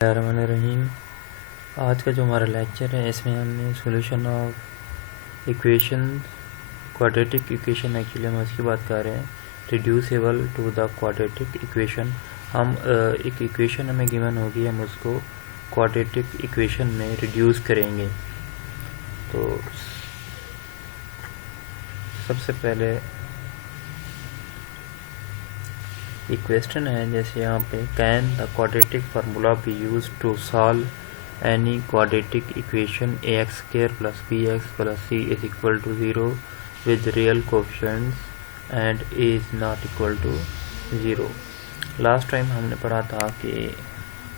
रहीम। आज का जो हमारा लेक्चर है इसमें हमने solution of equation, quadratic equation, actually हम इसकी बात कर रहे हैं, reducible to the quadratic equation. हम एक इक्वेशन हमें गिवन होगी, हम उसको क्वाड्रेटिक इक्वेशन में रिड्यूस करेंगे। तो सबसे पहले एक क्वेश्चन है, जैसे यहाँ पे can the quadratic formula be use to solve any quadratic equation ax square plus bx plus c is equal to 0 with real coefficients and a is not equal to 0। Last time हमने पढ़ा था कि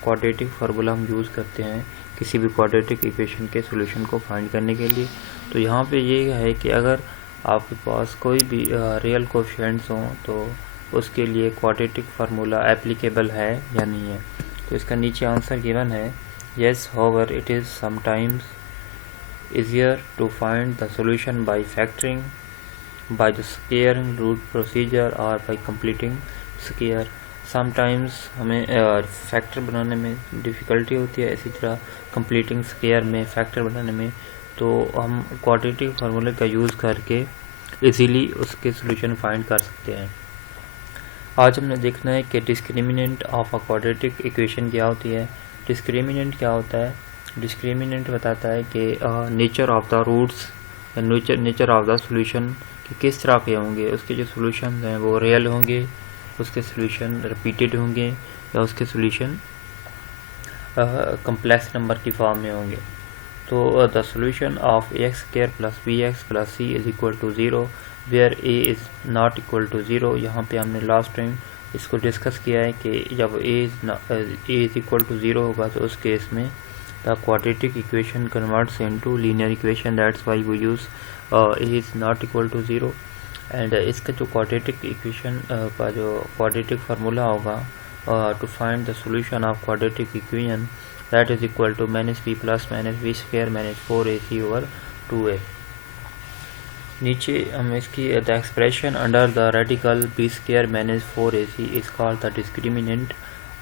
quadratic formula हम use करते हैं किसी भी quadratic equation के सॉल्यूशन को फाइंड करने के लिए। तो यहाँ पे ये है कि अगर आपके पास कोई भी रियल कोएफिशिएंट्स हों तो उसके लिए क्वाड्रेटिक फार्मूला एप्लीकेबल है या नहीं है। तो इसका नीचे आंसर गिवन है, yes however it is sometimes easier to find the solution by factoring, by the square root procedure or by completing square। Sometimes हमें फैक्टर बनाने में डिफ़िकल्टी होती है, इसी तरह कंप्लीटिंग स्क्वायर में फैक्टर बनाने में। तो हम क्वाड्रेटिक फार्मूले का यूज़ करके इजीली उसके सॉल्यूशन फाइंड कर सकते हैं। आज हमने देखना है कि discriminant of a quadratic equation क्या होती है। डिस्क्रिमिनेंट क्या होता है? डिस्क्रिमिनेंट बताता है कि नेचर ऑफ द रूट्स या नेचर ऑफ द सॉल्यूशन कि किस तरह के होंगे, उसके जो सॉल्यूशन हैं वो रियल होंगे, उसके सॉल्यूशन रिपीटेड होंगे, या उसके सॉल्यूशन कम्प्लेक्स नंबर की फॉर्म में होंगे। तो the solution of ax square plus bx plus c is equal to 0 where a is not equal to 0। यहाँ पे हमने लास्ट टाइम इसको डिस्कस किया है कि जब a इज़ इक्वल टू 0 होगा तो उस केस में the quadratic equation converts into linear equation, that's why we use a is not equal to 0। And इसका जो क्वाड्रेटिक इक्वेशन का जो क्वाड्रेटिक फार्मूला होगा to find the solution of quadratic equation, that is equal to minus b plus minus b square minus 4ac over 2a। नीचे हम इसकी the expression under the radical b square minus 4ac is called the discriminant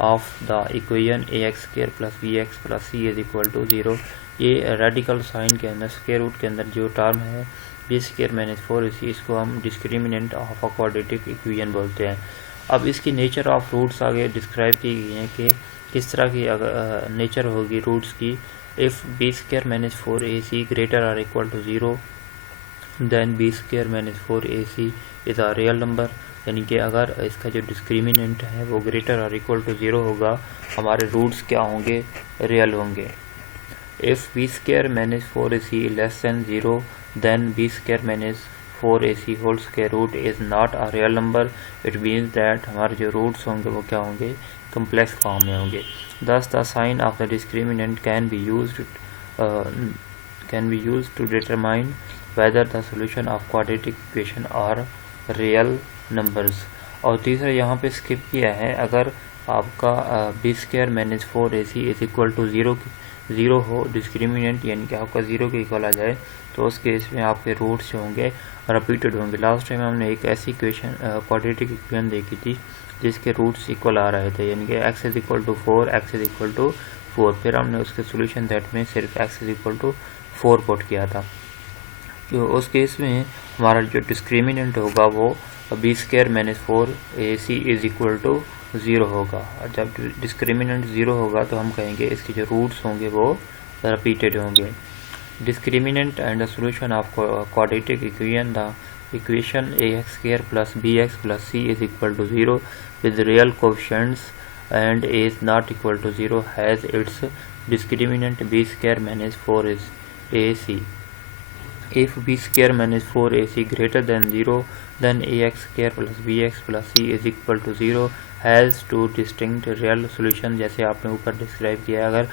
of the equation ax square plus bx plus c is equal to 0। ये radical sign के अंदर square root के अंदर जो term है b square minus 4ac, इसको हम discriminant of a quadratic equation बोलते हैं। अब इसकी नेचर ऑफ रूट्स आगे डिस्क्राइब की गई हैं कि किस तरह की नेचर होगी रूट्स की। If b square minus 4ac greater or equal to 0 then b square minus 4ac is a real number, यानी कि अगर इसका जो डिस्क्रिमिनेंट है वो ग्रेटर आर इक्वल टू 0 होगा, हमारे रूट्स क्या होंगे? रियल होंगे। If b square minus 4ac less than 0 then b square minus 4ac whole square root is not a real number. It means that हमारे जो रूट्स होंगे वो क्या होंगे? कम्प्लेक्स फॉर्म में होंगे। Thus the sign of the discriminant can be used to determine whether the solution of quadratic equation are real numbers। और तीसरा यहाँ पे स्किप किया है, अगर आपका b square minus 4ac is equal to 0 हो, डिस्क्रिमिनेंट यानी कि आपका 0 के इक्वल आ जाए, तो उस केस में आपके रूट्स जो होंगे रिपीटेड होंगे। लास्ट टाइम हमने एक ऐसी इक्वेशन क्वाड्रेटिक इक्वेशन देखी थी जिसके रूट्स इक्वल आ रहे थे, यानी कि x is equal to 4, x is equal to 4। फिर हमने उसके सॉल्यूशन सेट में सिर्फ x is equal to 4 put किया था। तो उस केस में हमारा जो डिस्क्रिमिनेंट होगा वो b square minus 4ac is equal to 0 होगा। और जब डिस्क्रिमिनेंट 0 होगा तो हम कहेंगे इसके जो रूट्स होंगे वो रिपीटेड होंगे। Discriminant and the solution of quadratic equation, the equation ax square plus bx plus c is equal to 0 with real coefficients and a is not equal to 0 has its discriminant b square minus 4 is ac। If b square minus 4ac greater than 0 then ax square plus bx plus c is equal to 0 has two distinct real solution। जैसे आपने ऊपर describe किया, अगर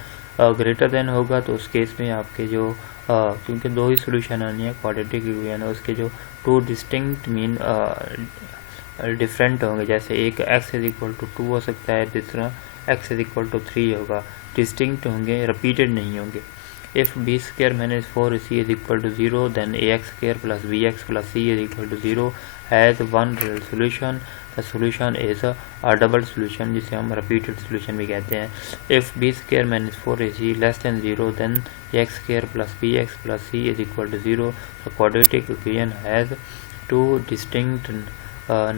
greater than होगा तो उस case में आपके जो क्योंकि दो ही सोल्यूशन आनी है क्वाड्रेटिक इक्वेशन है, उसके जो टू डिस्टिंक्ट मीन डिफरेंट होंगे। जैसे एक x इज इक्वल टू 2 हो सकता है, दूसरा x इज इक्वल टू 3 होगा। डिस्टिंक्ट होंगे, रिपीटेड नहीं होंगे। If b square minus 4ac is equal to 0, then ax square plus bx plus c is equal to 0 has one real solution. The solution is a double solution, जिसे हम repeated solution भी कहते हैं. If b square minus 4ac less than 0, then ax square plus bx plus c is equal to 0. The quadratic equation has two distinct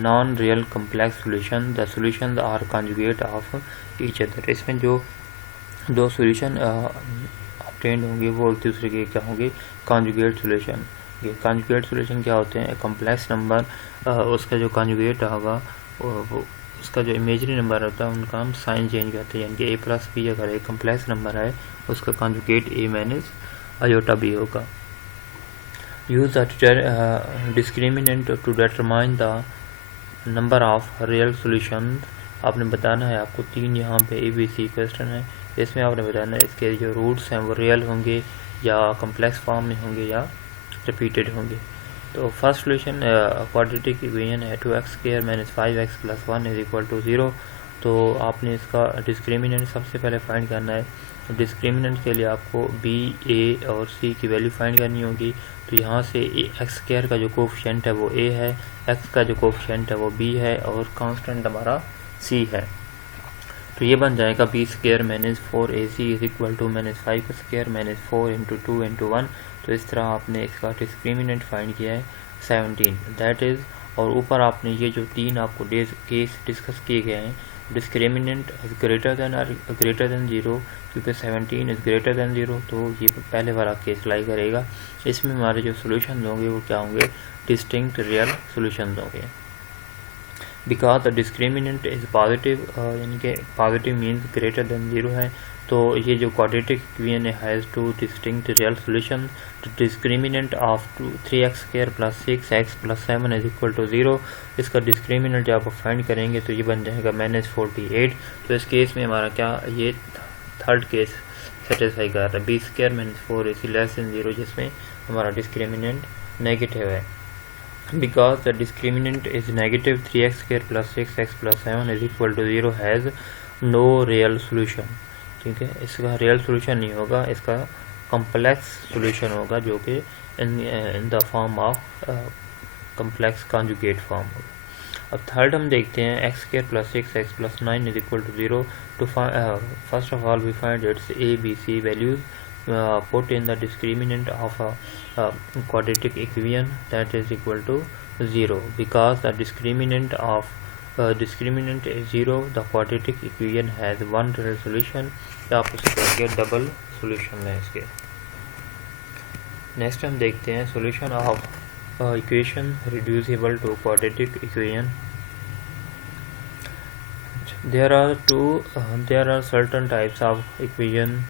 non-real complex solutions. The solutions are conjugate of each other. इसमें जो दो solution obtained होंगे वो एक दूसरे के क्या होंगे, कॉन्जुगेट सॉल्यूशन. ये कॉन्जुगेट सॉल्यूशन क्या होते हैं, कॉम्प्लेक्स नंबर उसका जो कॉन्जुगेट होगा वो उसका जो इमेजरी नंबर होता है उनका हम साइन चेंज करते हैं. यानी कि a प्लस बी अगर एक कॉम्प्लेक्स नंबर है उसका conjugate a minus iota b होगा. Use the discriminant to determine the number of real solution. आपने बताना है, आपको 3 यहाँ पे ABC क्वेश्चन है, इसमें आपने बताना है इसके जो रूट्स हैं वो रियल होंगे या कॉम्प्लेक्स फॉर्म में होंगे या रिपीटेड होंगे. तो फर्स्ट सॉल्यूशन क्वाड्रेटिक इक्वेशन है 2x square minus 5x plus 1 is equal to 0. तो आपने इसका डिस्क्रिमिनेंट सबसे पहले फाइंड करना है. तो डिस्क्रिमिनेंट के लिए आपको b, a और c की वैल्यू फाइंड करनी होगी. तो यहाँ से एक्स स्क्वायर का जो कोफिशिएंट है वो a है, x का जो कोफिशिएंट है वो b है और कांस्टेंट हमारा c है. तो ये बन जाएगा b square minus 4ac is equal to minus 5 square minus 4 into 2 into 1. तो इस तरह आपने इसका डिस्क्रिमिनेंट फाइंड किया है 17, दैट इज़. और ऊपर आपने ये जो 3 आपको केस डिस्कस किए गए हैं, डिस्क्रिमिनेंट इज ग्रेटर देन 0 क्योंकि 17 इज ग्रेटर देन 0, तो ये पहले वाला केस लाई करेगा. इसमें हमारे जो सोल्यूशन होंगे वो क्या होंगे, डिस्टिंक्ट रियल सोल्यूशन होंगे. Because the discriminant is positive, यानी कि पॉजिटिव मीन्स ग्रेटर देन 0 है. तो ये जो quadratic equation has two distinct real solution. The discriminant of 3x square plus 6x plus 7 is equal to 0. इसका डिस्क्रिमिनेंट जब आप फाइंड करेंगे तो ये बन जाएगा माइनस 48. तो इस केस में हमारा क्या, ये थर्ड केस सेटिस्फाई कर रहा है, b square minus 4ac less than 0, जिसमें हमारा डिस्क्रिमिनेंट नेगेटिव है. Because the discriminant is negative 3x square plus 6x plus 7 is equal to 0 has no real solution. ठीक है, इसका रियल सोल्यूशन नहीं होगा, इसका कॉम्प्लेक्स सोल्यूशन होगा जो कि in the form of complex conjugate form होगा. अब थर्ड हम देखते हैं x square plus 6x plus 9 is equal to 0. To first of all we find its a b c values. Put in the discriminant of a quadratic equation that is equal to 0. Because the discriminant is 0, the quadratic equation has one real solution. आप उसे कहेंगे double solution है इसके. Next हम देखते हैं solution of equation reducible to quadratic equation. There are certain types of equation